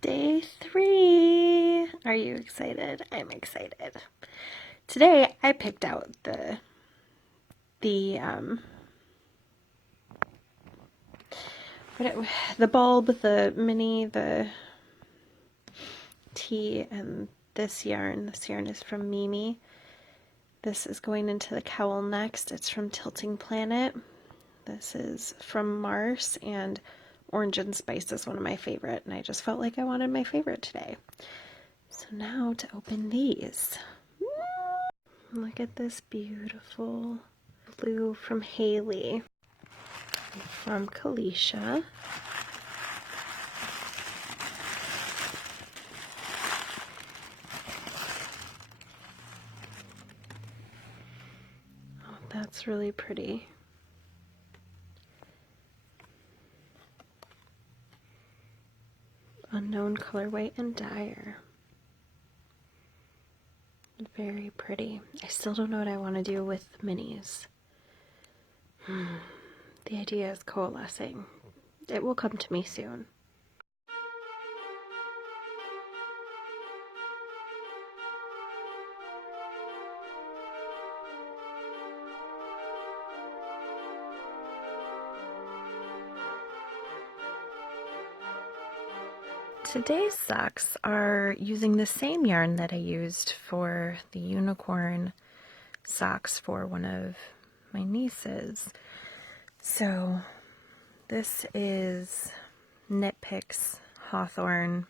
Day 3. Are you excited? I'm excited. Today I picked out the bulb, the mini, the tea, and this yarn. This yarn is from Mimi. This is going into the cowl next. It's from Tilting Planet. This is from Mars, and Orange and Spice is one of my favorite, and I just felt like I wanted my favorite today. So now to open these. Look at this beautiful blue from Haley, from Kalisha. Oh, that's really pretty. Unknown colorway and dyer. Very pretty. I still don't know what I want to do with minis. The idea is coalescing. It will come to me soon. Today's socks are using the same yarn that I used for the unicorn socks for one of my nieces. So this is Knit Picks Hawthorne.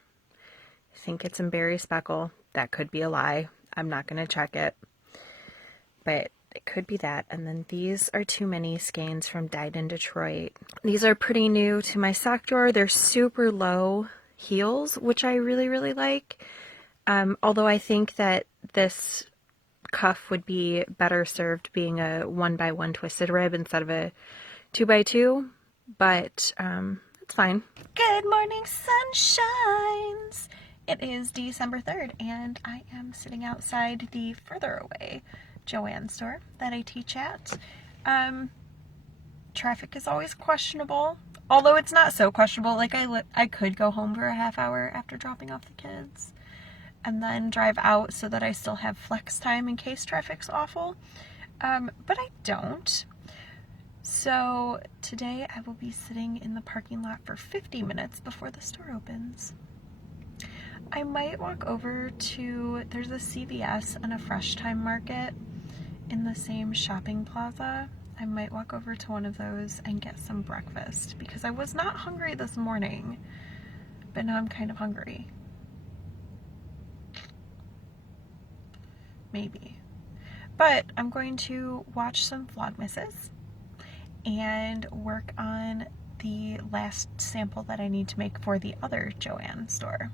I think it's in Berry Speckle. That could be a lie. I'm not going to check it. But it could be that. And then these are 2 mini skeins from Dyed in Detroit. These are pretty new to my sock drawer. They're super low heels, which I really, really like. Although I think that this cuff would be better served being a 1x1 twisted rib instead of a 2x2, but it's fine. Good morning, sunshines! It is December 3rd, and I am sitting outside the further away Joann store that I teach at. Traffic is always questionable. Although it's not so questionable, like I could go home for a half hour after dropping off the kids and then drive out so that I still have flex time in case traffic's awful. But I don't. So today I will be sitting in the parking lot for 50 minutes before the store opens. I might walk over to, there's a CVS and a Fresh Time Market in the same shopping plaza. I might walk over to one of those and get some breakfast because I was not hungry this morning, but now I'm kind of hungry. Maybe. But I'm going to watch some Vlogmases and work on the last sample that I need to make for the other Joann store.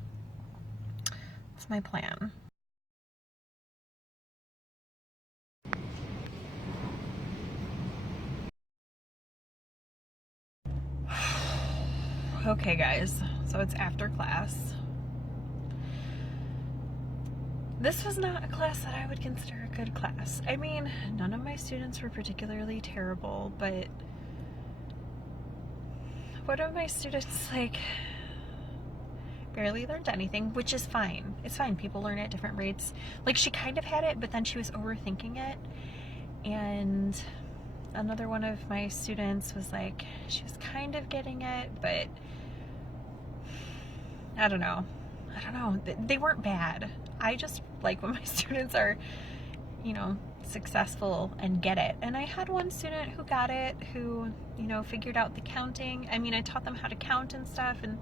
That's my plan. Okay guys, so it's after class. This was not a class that I would consider a good class. I mean, none of my students were particularly terrible, but one of my students, like, barely learned anything, which is fine. It's fine. People learn at different rates. Like, she kind of had it, but then she was overthinking it. And another one of my students was like, she was kind of getting it, but I don't know. They weren't bad. I just like when my students are, you know, successful and get it. And I had one student who got it, who, you know, figured out the counting. I mean, I taught them how to count and stuff, and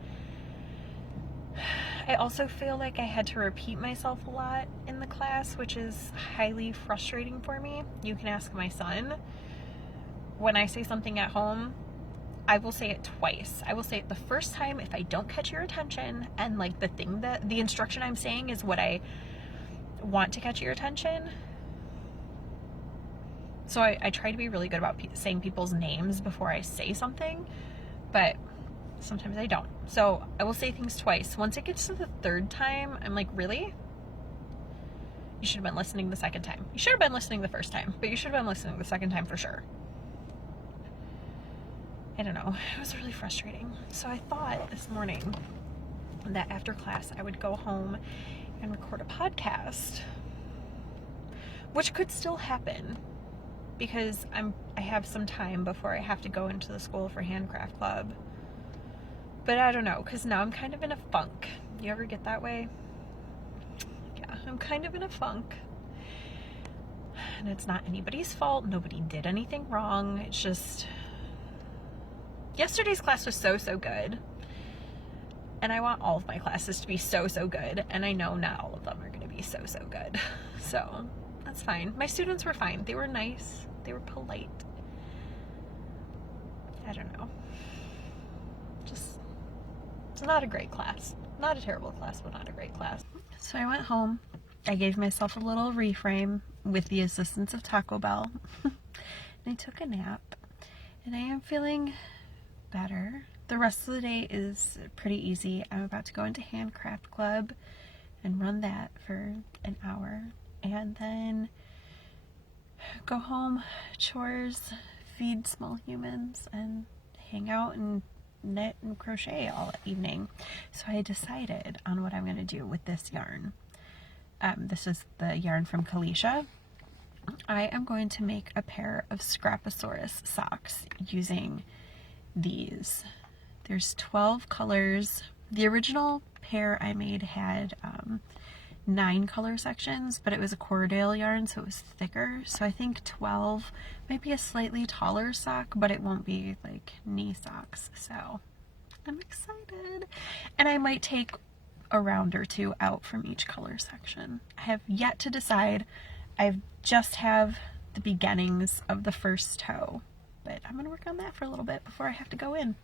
I also feel like I had to repeat myself a lot in the class, which is highly frustrating for me. You can ask my son. When I say something at home, I will say it twice. I will say it the first time if I don't catch your attention, and like the instruction I'm saying is what I want to catch your attention. So I try to be really good about saying people's names before I say something, but sometimes I don't. So I will say things twice. Once it gets to the 3rd time, I'm like, really? You should have been listening the 2nd time. You should have been listening the 1st time, but you should have been listening the 2nd time for sure. I don't know. It was really frustrating. So I thought this morning that after class I would go home and record a podcast, which could still happen because I have some time before I have to go into the school for handcraft club. But I don't know, because now I'm kind of in a funk. You ever get that way? Yeah, I'm kind of in a funk. And it's not anybody's fault. Nobody did anything wrong. It's just, yesterday's class was so good. And I want all of my classes to be so good. And I know not all of them are going to be so good. So that's fine. My students were fine. They were nice. They were polite. I don't know. Just, it's not a great class. Not a terrible class, but not a great class. So I went home. I gave myself a little reframe with the assistance of Taco Bell. And I took a nap. And I am feeling better. The rest of the day is pretty easy. I'm about to go into handcraft club and run that for an hour. And then go home, chores, feed small humans, and hang out and knit and crochet all evening. So I decided on what I'm going to do with this yarn. This is the yarn from Kalisha. I am going to make a pair of Scraposaurus socks using these. There's 12 colors. The original pair I made had 9 color sections, but it was a Cordale yarn, so it was thicker. So I think 12 might be a slightly taller sock, but it won't be like knee socks. So I'm excited. And I might take a round or two out from each color section. I have yet to decide. I just have the beginnings of the first toe, but I'm gonna work on that for a little bit before I have to go in.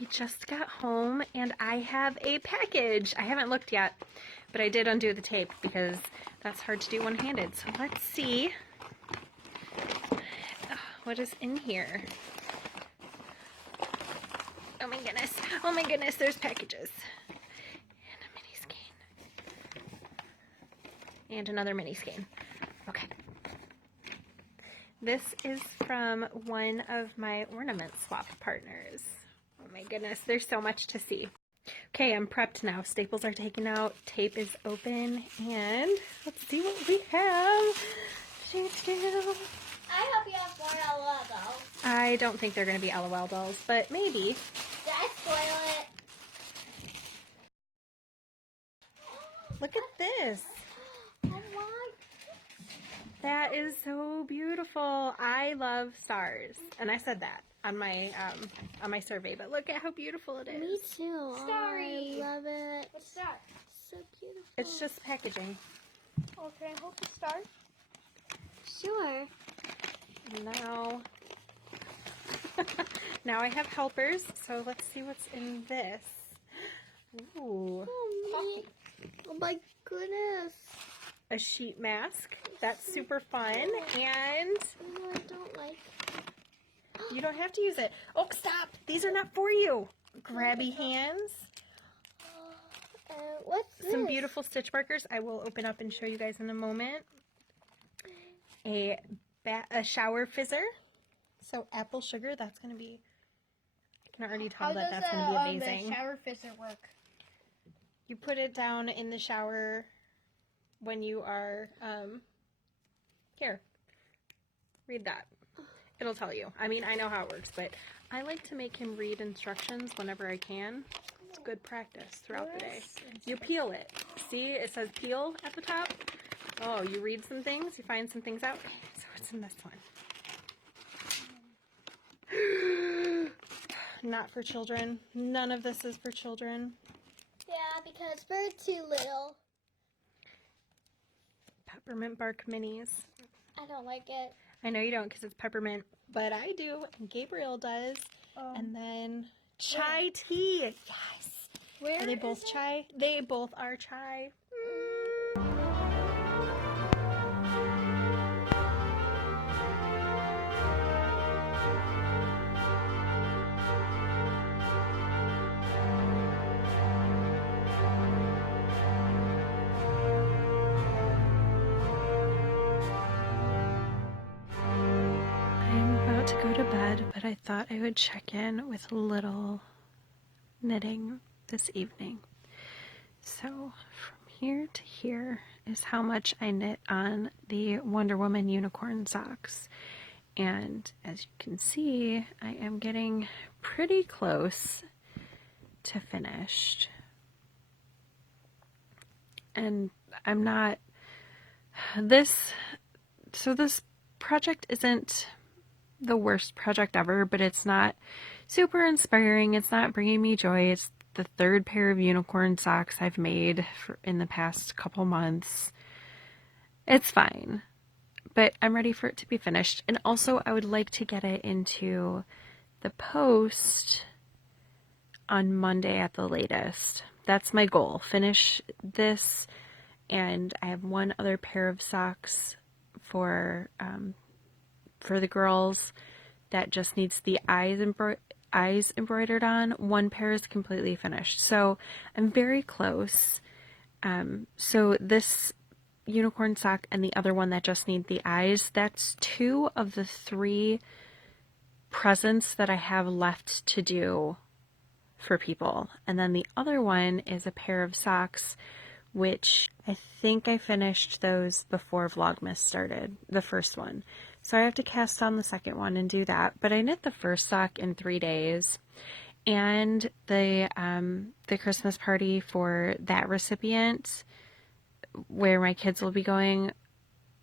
We just got home and I have a package. I haven't looked yet, but I did undo the tape because that's hard to do one-handed. So let's see what is in here. Oh my goodness, there's packages. And a mini skein. And another mini skein. Okay. This is from one of my ornament swap partners. Oh my goodness, there's so much to see. Okay, I'm prepped now. Staples are taken out, tape is open, and let's see what we have. I hope you have more LOL dolls. I don't think they're going to be LOL dolls, but maybe. Did I spoil it? Look at this. That is so beautiful. I love stars, and I said that on my survey. But look at how beautiful it is. Me too. Starry. I love it. What's that? So beautiful. It's just packaging. Oh, can I hold the star? Sure. Now, now I have helpers. So let's see what's in this. Ooh, Oh, oh my goodness. a sheet mask. That's super fun, and No, I don't like. you don't have to use it. Oh, stop! These are not for you. Grabby hands. What's this? Some beautiful stitch markers I will open up and show you guys in a moment. A shower fizzer. So apple sugar, that's going to be, I can already tell that that's going to be amazing. The shower fizzer work? You put it down in the shower when you are, here, read that. It'll tell you. I mean, I know how it works, but I like to make him read instructions whenever I can. It's good practice throughout the day. You peel it. See, it says peel at the top. Oh, you read some things, you find some things out. So it's in this one. not for children. None of this is for children. Yeah, because we're too little. Peppermint bark minis. I don't like it. I know you don't because it's peppermint, but I do, and Gabriel does. And then chai tea. Yes. Where Are they both chai? They both are chai. I'm about to go to bed, but I thought I would check in with a little knitting this evening. So from here to here is how much I knit on the Wonder Woman unicorn socks. And as you can see, I am getting pretty close to finished. And I'm not, this project isn't the worst project ever, but it's not super inspiring. It's not bringing me joy. It's the third pair of unicorn socks I've made in the past couple months. It's fine, but I'm ready for it to be finished. And also I would like to get it into the post on Monday at the latest. That's my goal. Finish this, and I have one other pair of socks for the girls that just needs the eyes embroidered on. One pair is completely finished, so I'm very close. So this unicorn sock and the other one that just need the eyes, that's 2 of the 3 presents that I have left to do for people. And then the other one is a pair of socks, which I think I finished those before Vlogmas started, the first one. So I have to cast on the second one and do that. But I knit the first sock in 3 days. And the Christmas party for that recipient, where my kids will be going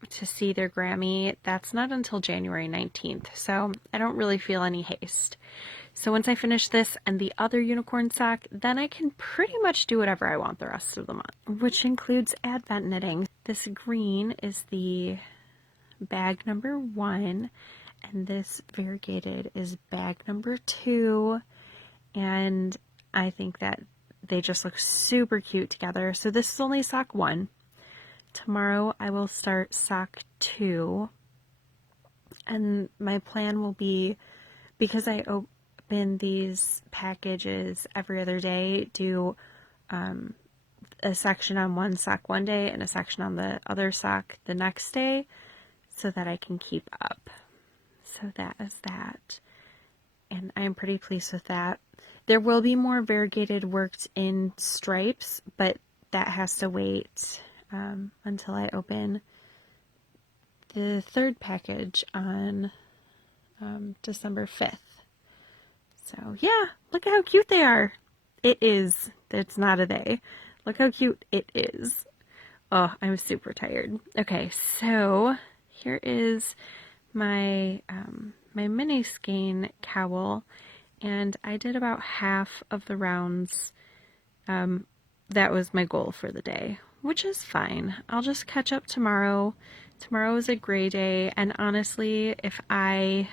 to see their Grammy, that's not until January 19th. So I don't really feel any haste. So once I finish this and the other unicorn sock, then I can pretty much do whatever I want the rest of the month, which includes Advent knitting. This green is the bag number 1, and this variegated is bag number 2, and I think that they just look super cute together. So this is only sock 1. Tomorrow I will start sock 2, and my plan will be, because I open these packages every other day, do a section on one sock one day and a section on the other sock the next day, so that I can keep up. So that is that, and I'm pretty pleased with that. There will be more variegated worked in stripes, but that has to wait until I open the 3rd package on December 5th. So yeah, look at how cute they are. It is. It's not a they. Look how cute it is. Oh, I'm super tired. Okay, so here is my my mini skein cowl, and I did about half of the rounds. That was my goal for the day, which is fine. I'll just catch up tomorrow. Tomorrow is a gray day, and honestly, if I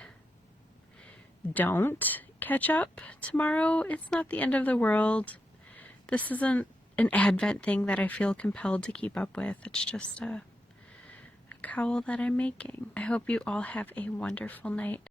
don't catch up tomorrow, it's not the end of the world. This isn't an Advent thing that I feel compelled to keep up with. It's just a cowl that I'm making. I hope you all have a wonderful night.